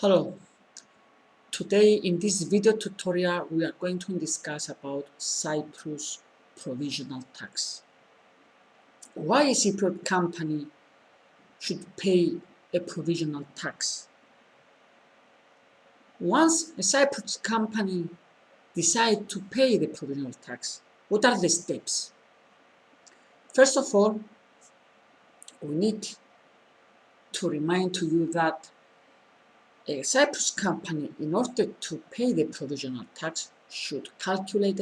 Hello, today in this video tutorial we are going to discuss about Cyprus Provisional Tax. Why a Cypriot company should pay a provisional tax? Once a Cyprus company decides to pay the provisional tax, what are the steps? First of all, we need to remind to you that a Cyprus company, in order to pay the provisional tax, should calculate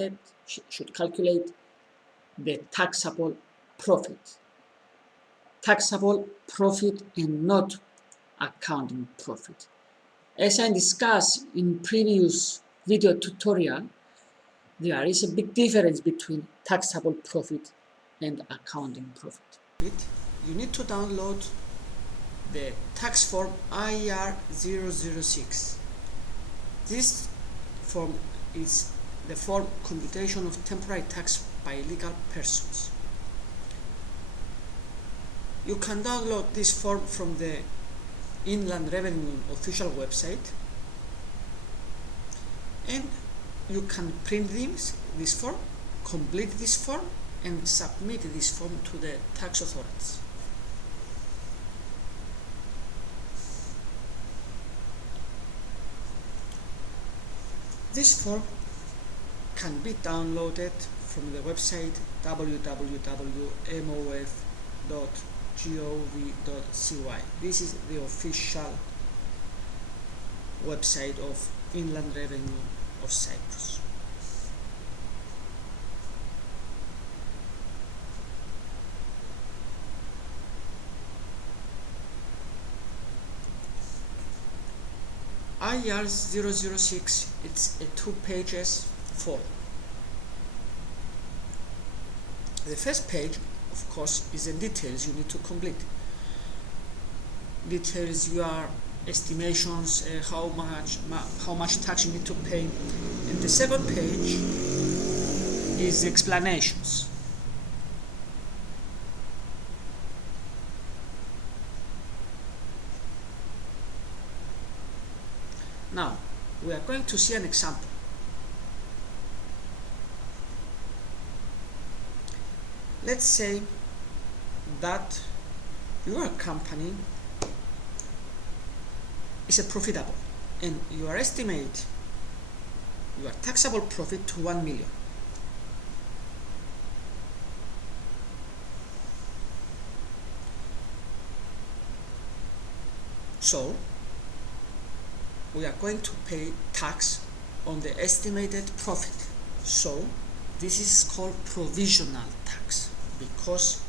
the taxable profit. Taxable profit and not accounting profit. As I discussed in previous video tutorial, there is a big difference between taxable profit and accounting profit. You need to download the tax form IR006. This form is the form computation of temporary tax by legal persons. You can download this form from the Inland Revenue official website, and you can print this form, complete this form, and submit this form to the tax authorities. This form can be downloaded from the website www.mof.gov.cy. This is the official website of Inland Revenue of Cyprus. IR006, it's a 2 pages form. The first page, of course, is the details you need to complete. Details your estimations, how much tax you need to pay. And the second page is explanations. Now, we are going to see an example. Let's say that your company is a profitable and you estimate your taxable profit to 1 million. So, we are going to pay tax on the estimated profit. So this is called provisional tax because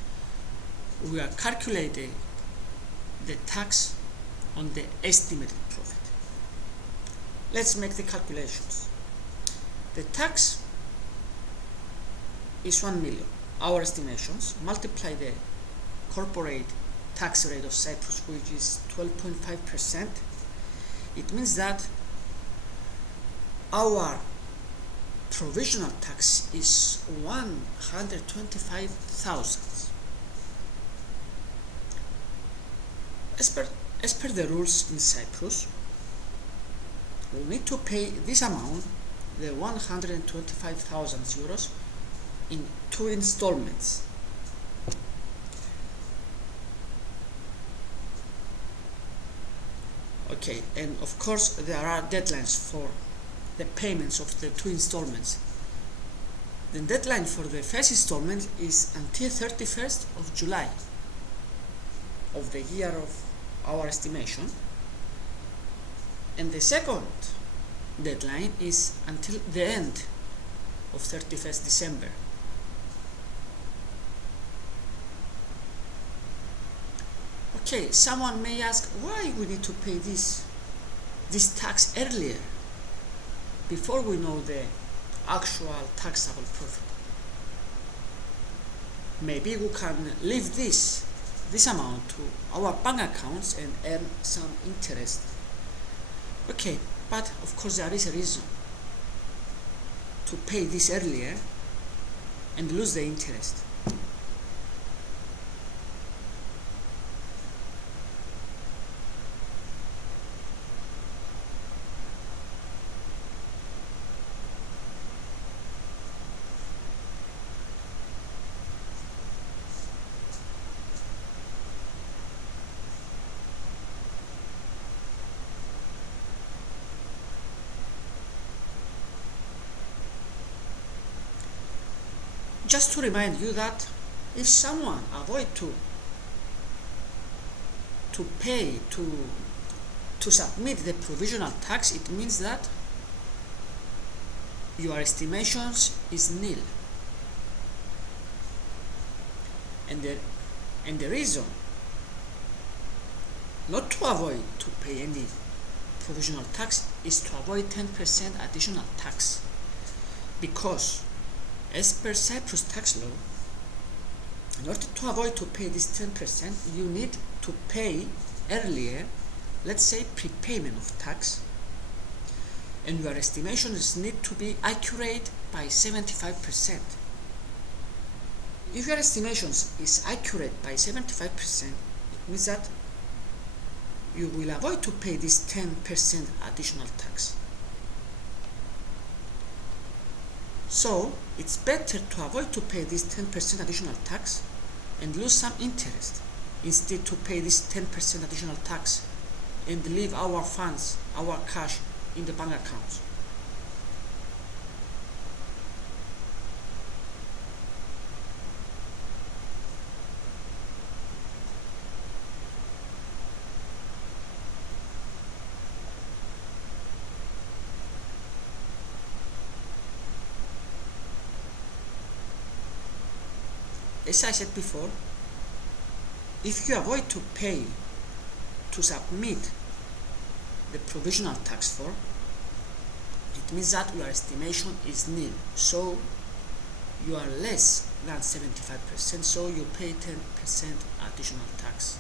we are calculating the tax on the estimated profit. Let's make the calculations. The tax is 1 million. Our estimations multiply the corporate tax rate of Cyprus, which is 12.5%. It means that our provisional tax is 125,000. As per the rules in Cyprus, we need to pay this amount, the 125,000 euros, in 2 installments. Okay, and of course there are deadlines for the payments of the 2 installments. The deadline for the first installment is until 31st of July of the year of our estimation, and the second deadline is until the end of 31st December. Okay, someone may ask why we need to pay this tax earlier, before we know the actual taxable profit. Maybe we can leave this amount to our bank accounts and earn some interest. Okay, but of course there is a reason to pay this earlier and lose the interest. Just to remind you that if someone avoid to pay to submit the provisional tax, it means that your estimations is nil. And the reason not to avoid to pay any provisional tax is to avoid 10% additional tax, because as per Cyprus tax law, in order to avoid to pay this 10%, you need to pay earlier, let's say prepayment of tax, and your estimations need to be accurate by 75%. If your estimations is accurate by 75%, it means that you will avoid to pay this 10% additional tax. So it's better to avoid to pay this 10% additional tax and lose some interest instead to pay this 10% additional tax and leave our funds, our cash in the bank accounts. As I said before, if you avoid to pay to submit the provisional tax form, it means that your estimation is nil, so you are less than 75%, so you pay 10% additional tax.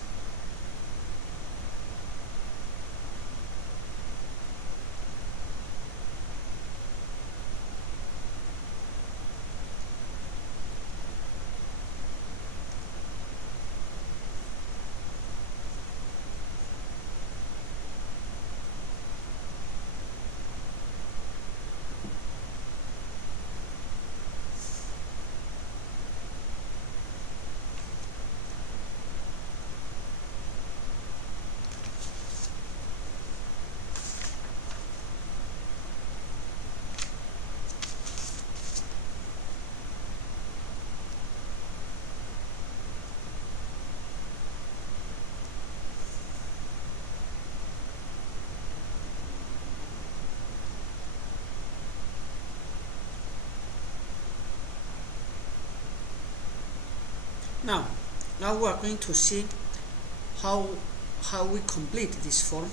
Now we are going to see how we complete this form.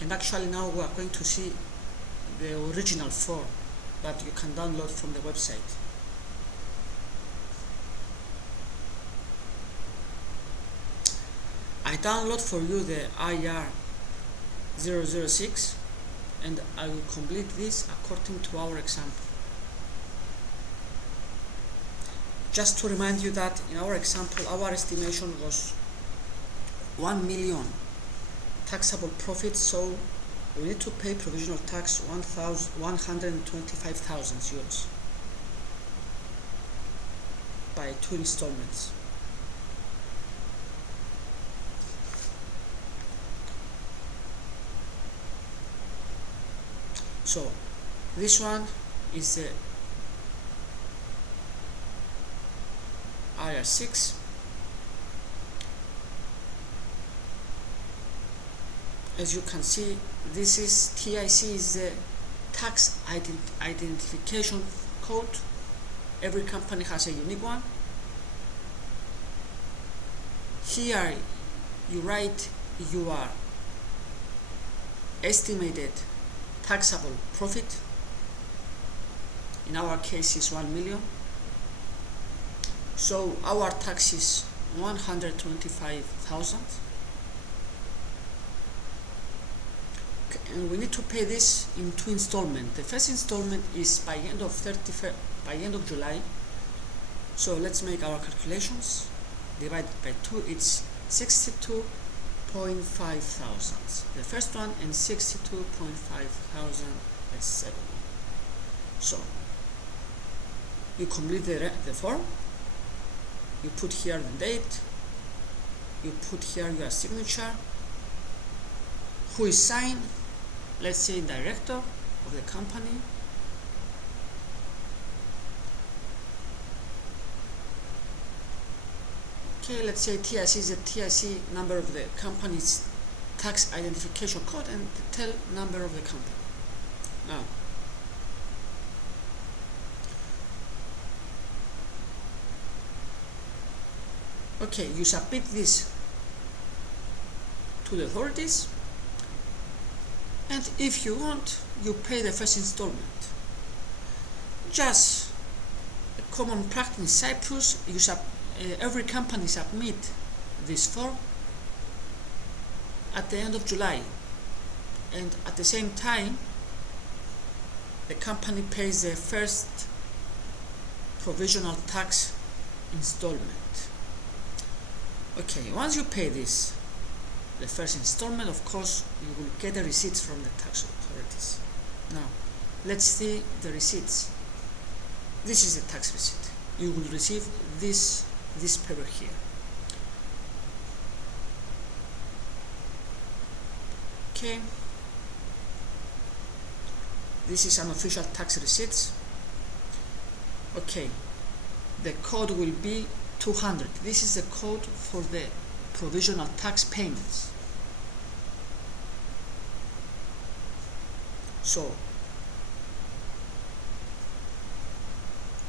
And actually now we are going to see the original form that you can download from the website. I download for you the IR 006 and I will complete this according to our example. Just to remind you that in our example our estimation was 1 million taxable profit, so we need to pay provisional tax 125,000 euros by 2 installments. So this one is the IR6. As you can see, this is TIC is the tax identification code. Every company has a unique one. Here you write your estimated taxable profit. In our case is 1 million. So our tax is 125,000. And we need to pay this in 2 installments. The first installment is by end of July. So let's make our calculations. Divided by 2, it's 62.5 thousand. The first one, and 62.5 thousand the second one. So you complete the form. You put here the date. You put here your signature. Who is signed? let's say director of the company, okay, let's say TIC is the TIC number of the company's tax identification code and the tail number of the company. Now, okay, you submit this to the authorities, and if you want, you pay the first installment. Just a common practice in Cyprus, every company submit this form at the end of July, and at the same time the company pays the first provisional tax installment. Okay, once you pay this, the first installment, of course, you will get the receipts from the tax authorities. Now, let's see the receipts. This is the tax receipt. You will receive this paper here. Okay. This is an official tax receipt. Okay. The code will be 200. This is the code for the provisional tax payments. So,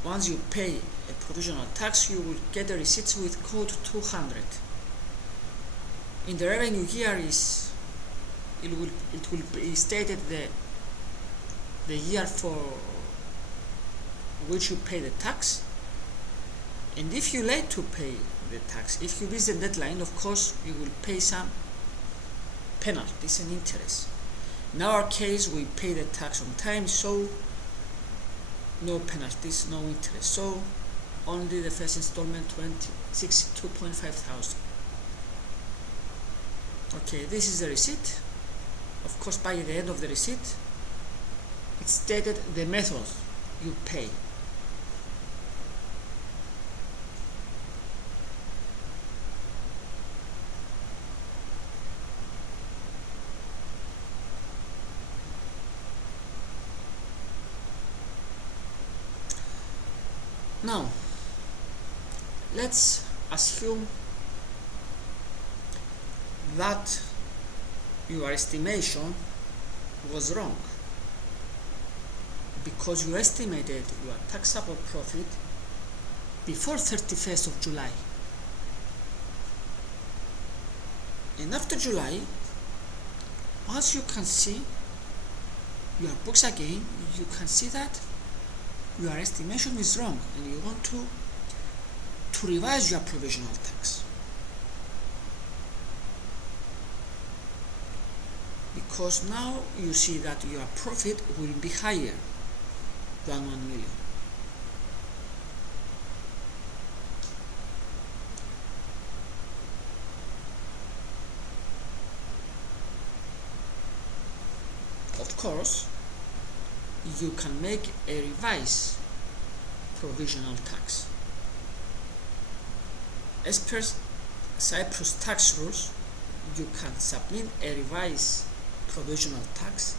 once you pay a provisional tax, you will get the receipts with code 200. In the revenue year it will be stated the year for which you pay the tax, and if you late to pay the tax, if you miss the deadline, of course you will pay some penalties and interest. In our case, we pay the tax on time, so no penalties, no interest, so only the first installment, 2,500. Okay, this is the receipt. Of course, by the end of the receipt, it's stated the method you pay. Now, let's assume that your estimation was wrong, because you estimated your taxable profit before 31st of July. And after July, once you can see your books again, you can see that your estimation is wrong and you want to revise your provisional tax, because now you see that your profit will be higher than 1 million. Of course, you can make a revised provisional tax. As per Cyprus tax rules, you can submit a revised provisional tax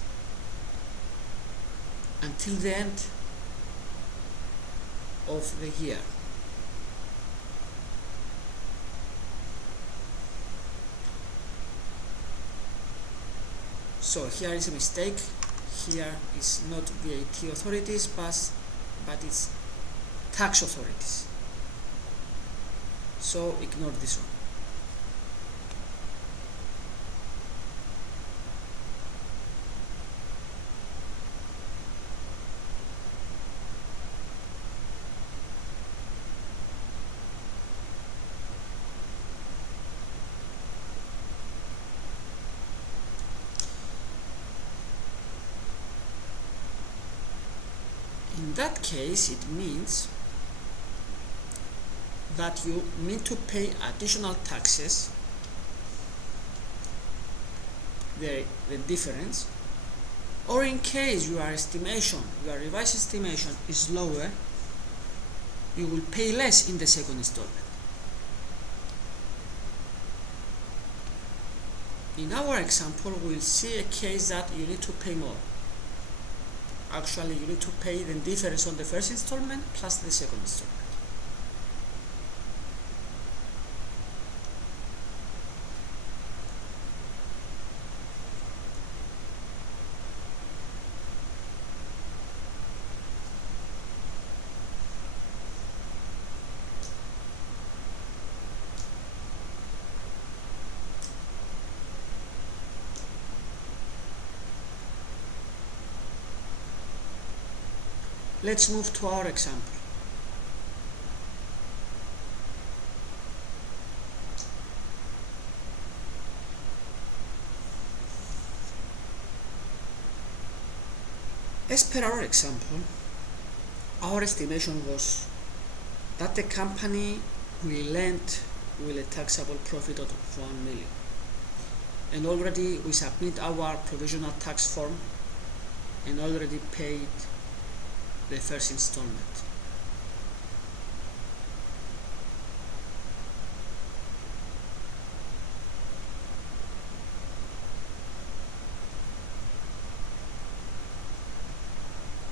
until the end of the year. So here is a mistake. Here is not VAT authorities, but it's tax authorities. So ignore this one. In that case, it means that you need to pay additional taxes, the difference, or in case your revised estimation is lower, you will pay less in the second installment. In our example, we'll see a case that you need to pay more. Actually, you need to pay the difference on the first installment plus the second installment. Let's move to our example. As per our example, our estimation was that the company will end with a taxable profit of 1 million. And already we submit our provisional tax form and already paid the first installment.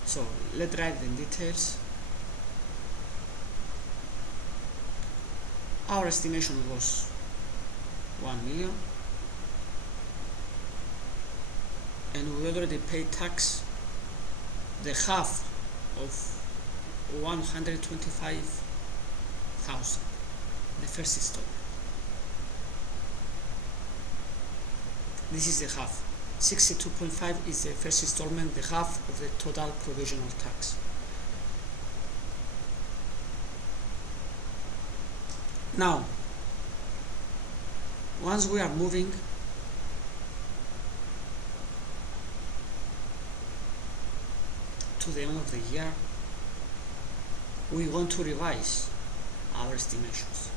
So let's write the details. Our estimation was 1 million and we already paid tax the half of 125,000, the first installment. This is the half. 62.5 is the first installment, the half of the total provisional tax. Now, once we are moving to the end of the year, we want to revise our estimations.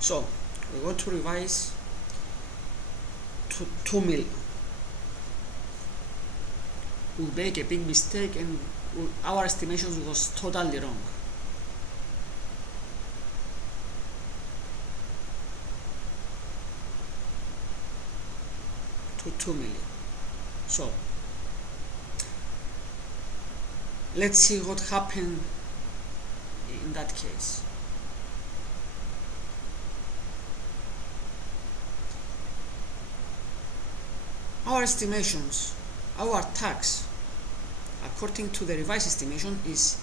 So we want to revise to 2 million. We make a big mistake and our estimations was totally wrong. To 2 million. So let's see what happened in that case. Our estimations, our tax, according to the revised estimation, is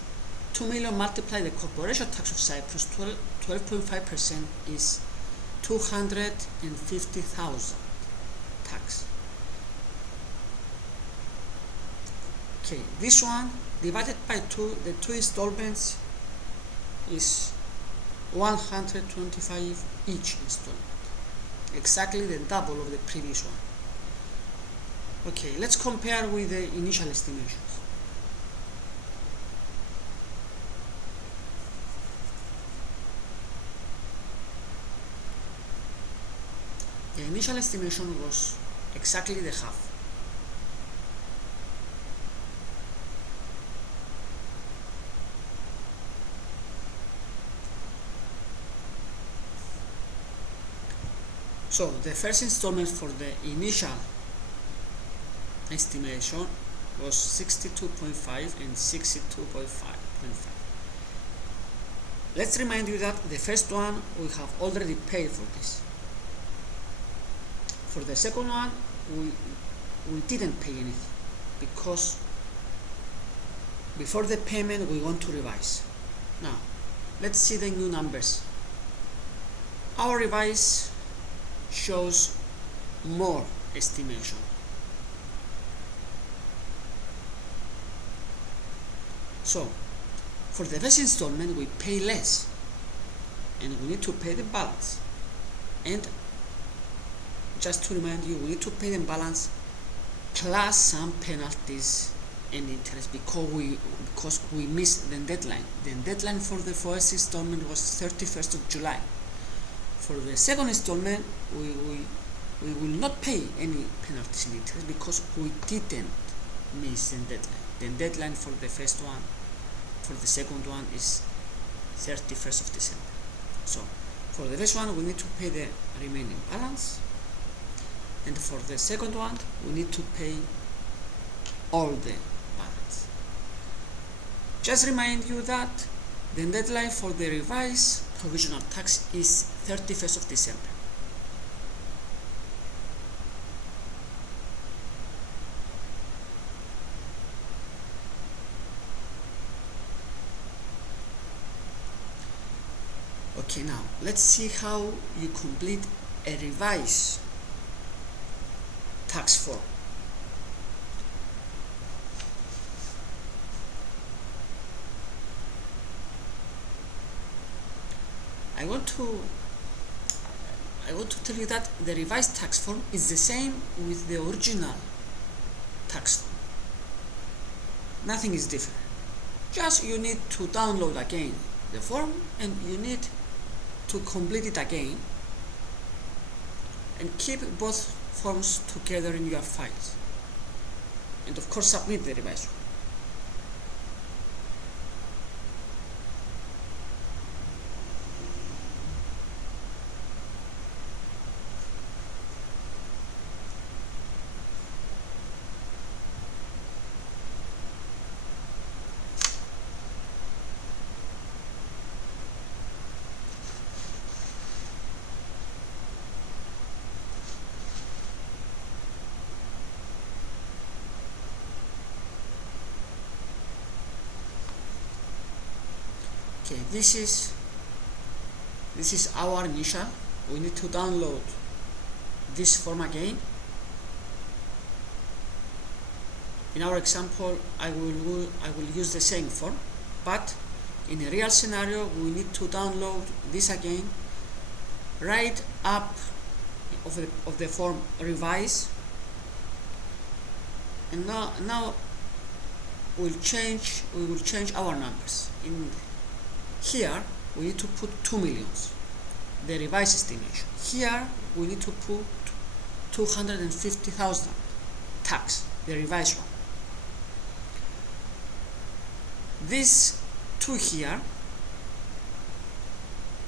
2 million multiplied the corporation tax of Cyprus, 12.5% is 250,000 tax. Okay, this one divided by 2, the 2 installments is 125 each installment, exactly the double of the previous one. Okay, let's compare with the initial estimations. The initial estimation was exactly the half. So the first installment for the initial estimation was 62.5 and 62.5. Let's remind you that the first one we have already paid for this. For the second one we didn't pay anything because before the payment we want to revise. Now let's see the new numbers. Our revise shows more estimation. So, for the first installment we pay less and we need to pay the balance. And just to remind you, we need to pay the balance plus some penalties and interest because we missed the deadline. The deadline for the first installment was 31st of July. For the second installment, we will not pay any penalties and interest because we didn't miss the deadline. The deadline for the first one, for the second one is 31st of December. So for the first one we need to pay the remaining balance, and for the second one we need to pay all the balance. Just remind you that the deadline for the revised provisional tax is 31st of December. Okay, now let's see how you complete a revised tax form. I want to tell you that the revised tax form is the same with the original tax form. Nothing is different. Just you need to download again the form, and you need to complete it again and keep both forms together in your files, and of course submit the revised one. Okay, this is our initial. We need to download this form again. In our example, I will use the same form, but in a real scenario we need to download this again, right up of the form revise, and now we will change our numbers. In here we need to put 2 millions, the revised estimation. Here we need to put 250,000 tax, the revised one. This 2 here,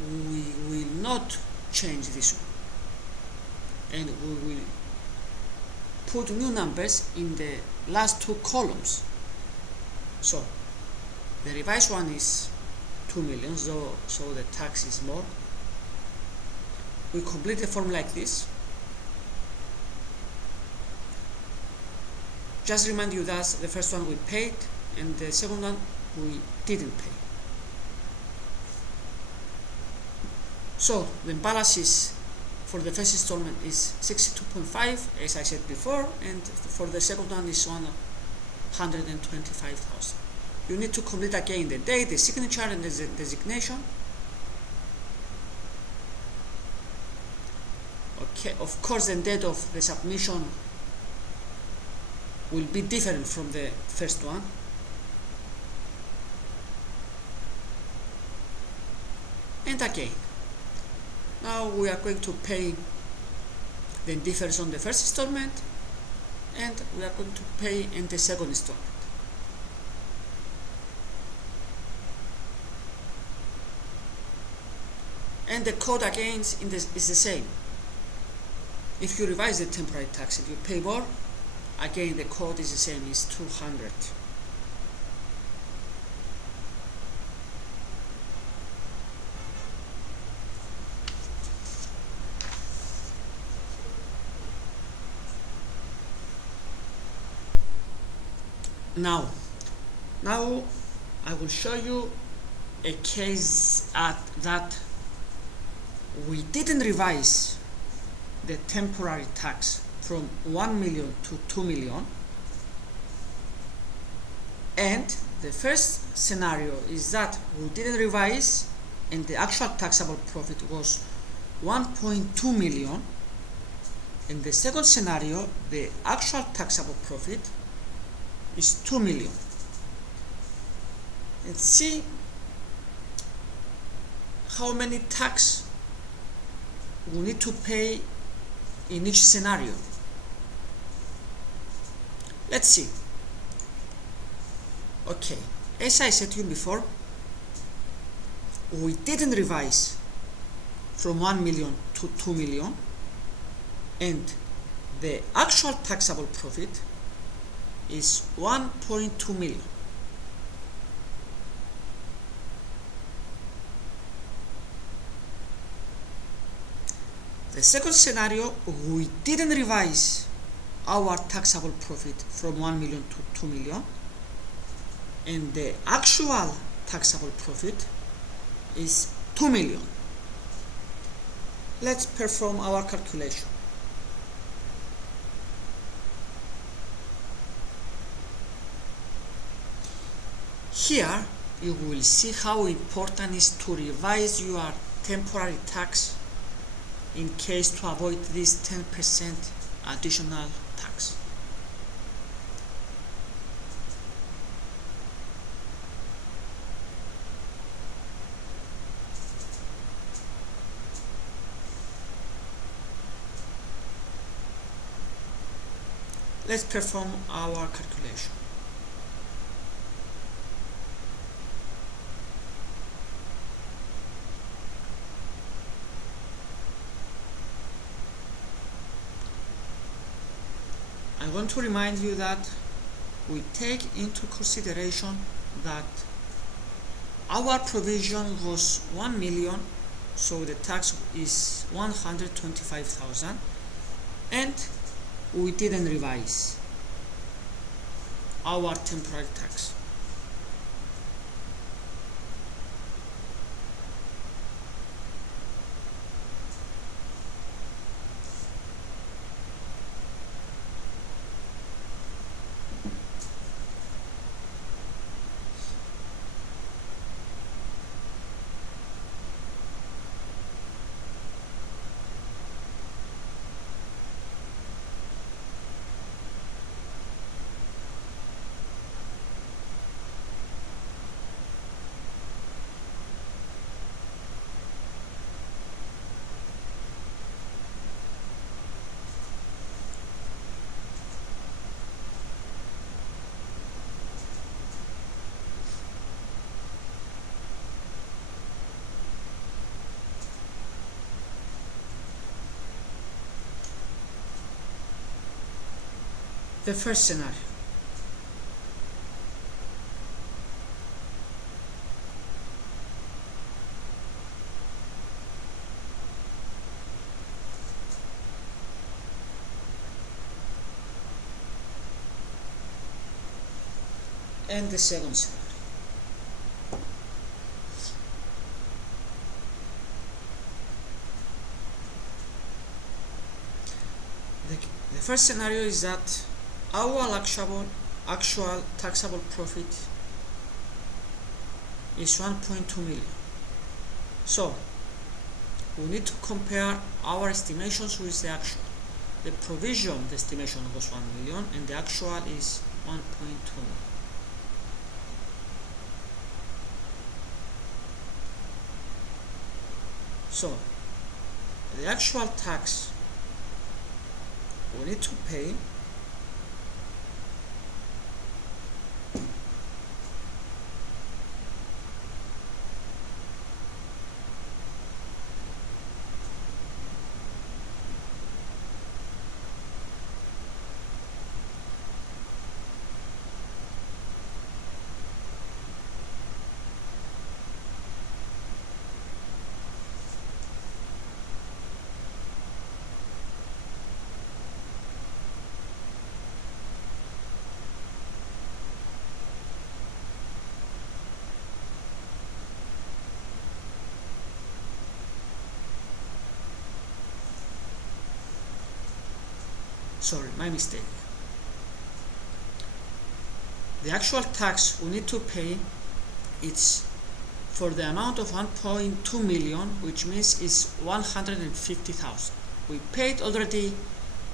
we will not change this one, and we will put new numbers in the last 2 columns. So the revised one is 2 million, so the tax is more. We complete the form like this. Just remind you that the first one we paid and the second one we didn't pay. So the balance is, for the first installment is 62.5, as I said before, and for the second one is 125,000. You need to complete again the date, the signature, and the designation. Okay, of course the date of the submission will be different from the first one. And again, now we are going to pay the difference on the first installment, and we are going to pay in the second installment. And the code again is the same. If you revise the temporary tax and you pay more, again the code is the same, is 200. Now I will show you a case that we didn't revise the temporary tax from 1 million to 2 million, and the first scenario is that we didn't revise and the actual taxable profit was 1.2 million. In the second scenario, the actual taxable profit is 2 million. And see how many tax we need to pay in each scenario. Let's see. Okay, as I said to you before, we didn't revise from 1 million to 2 million, and the actual taxable profit is 1.2 million. The second scenario, we didn't revise our taxable profit from 1 million to 2 million, and the actual taxable profit is 2 million. Let's perform our calculation. Here you will see how important it is to revise your temporary tax in case to avoid this 10% additional tax. Let's perform our calculation. I want to remind you that we take into consideration that our provision was 1 million, so the tax is 125,000, and we didn't revise our temporary tax. The first scenario. And the second scenario. The first scenario is that our actual taxable profit is 1.2 million. So we need to compare our estimations with the actual. The provision, the estimation was 1 million, and the actual is 1.2 million. So the actual tax we need to pay sorry, my mistake. The actual tax we need to pay, it's for the amount of 1.2 million, which means it's 150,000. We paid already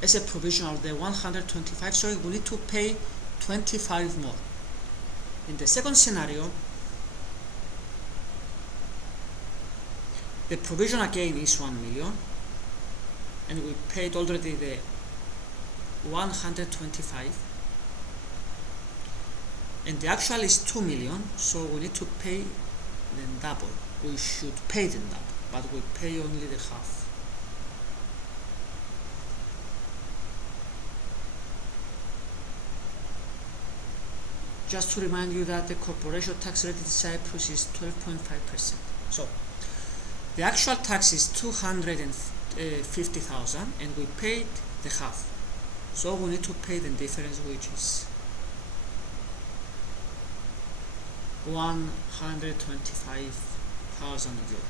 as a provisional the 125, so we need to pay 25 more. In the second scenario, the provision again is 1 million, and we paid already the 125, and the actual is 2 million, so we need to pay the double. We should pay the double, but we pay only the half. Just to remind you that the corporation tax rate in Cyprus is 12.5%. So the actual tax is 250,000 and we paid the half. So we need to pay the difference, which is 125,000 euro.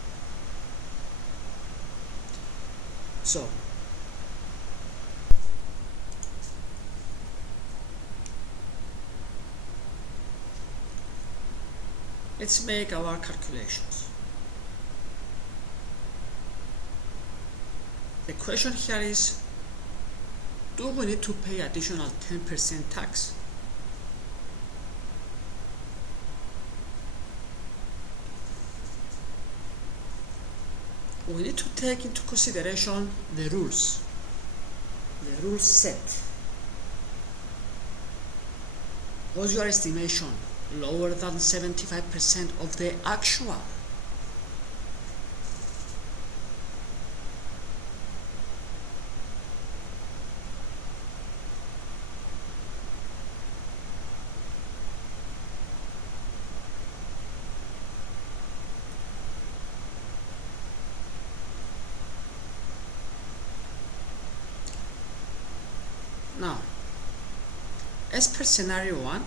So let's make our calculations. The question here is, do we need to pay additional 10% tax? We need to take into consideration the rules set. Was your estimation lower than 75% of the actual? Now, as per scenario 1,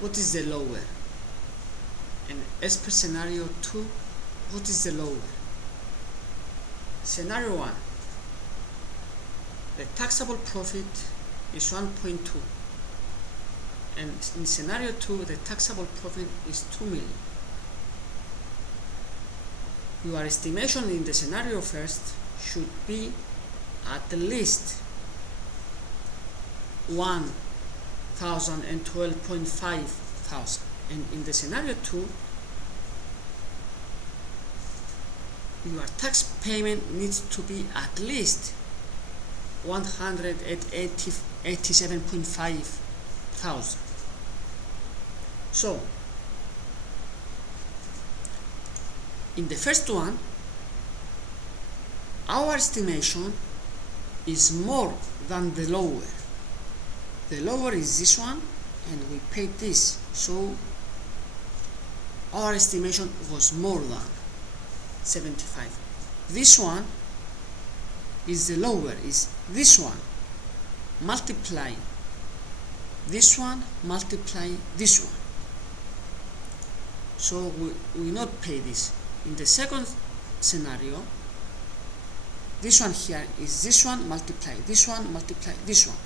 what is the lower? And as per scenario 2, what is the lower? Scenario 1, the taxable profit is 1.2, and in scenario 2, the taxable profit is 2 million. Your estimation in the scenario first should be at least 1,012.5 thousand, and in the scenario 2, your tax payment needs to be at least 187.5 thousand. So in the first one, our estimation is more than the lower. The lower is this one, and we paid this, so our estimation was more than 75. This one is the lower, is this one multiply this one multiply this one, so we not pay this. In the second scenario, this one here is this one multiply this one multiply this one.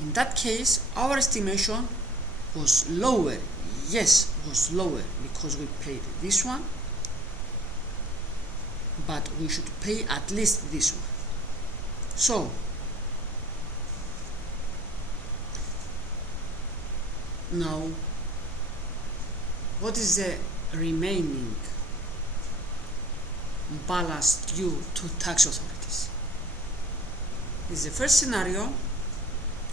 In that case, our estimation was lower. Yes, was lower because we paid this one, but we should pay at least this one. So now, what is the remaining balance due to tax authorities? In the first scenario,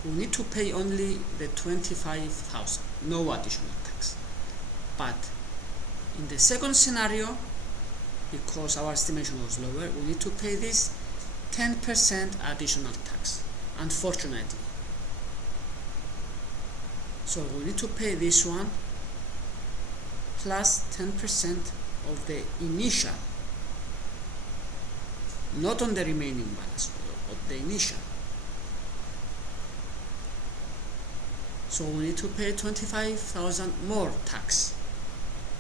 we need to pay only the 25,000, no additional tax. But in the second scenario, because our estimation was lower, we need to pay this 10% additional tax, unfortunately. So we need to pay this one plus 10% of the initial, not on the remaining balance, but the initial. So we need to pay 25,000 more tax.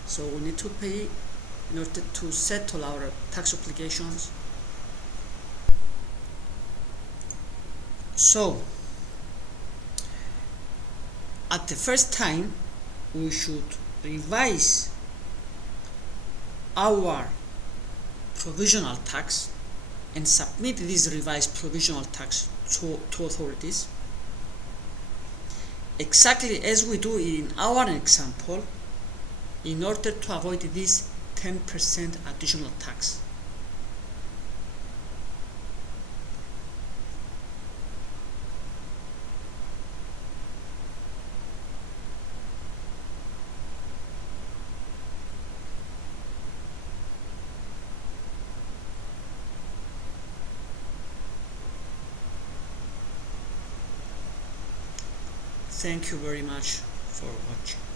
So we need to pay in order to settle our tax obligations. So at the first time, we should revise our provisional tax and submit this revised provisional tax to authorities, exactly as we do in our example, in order to avoid this 10% additional tax. Thank you very much for watching.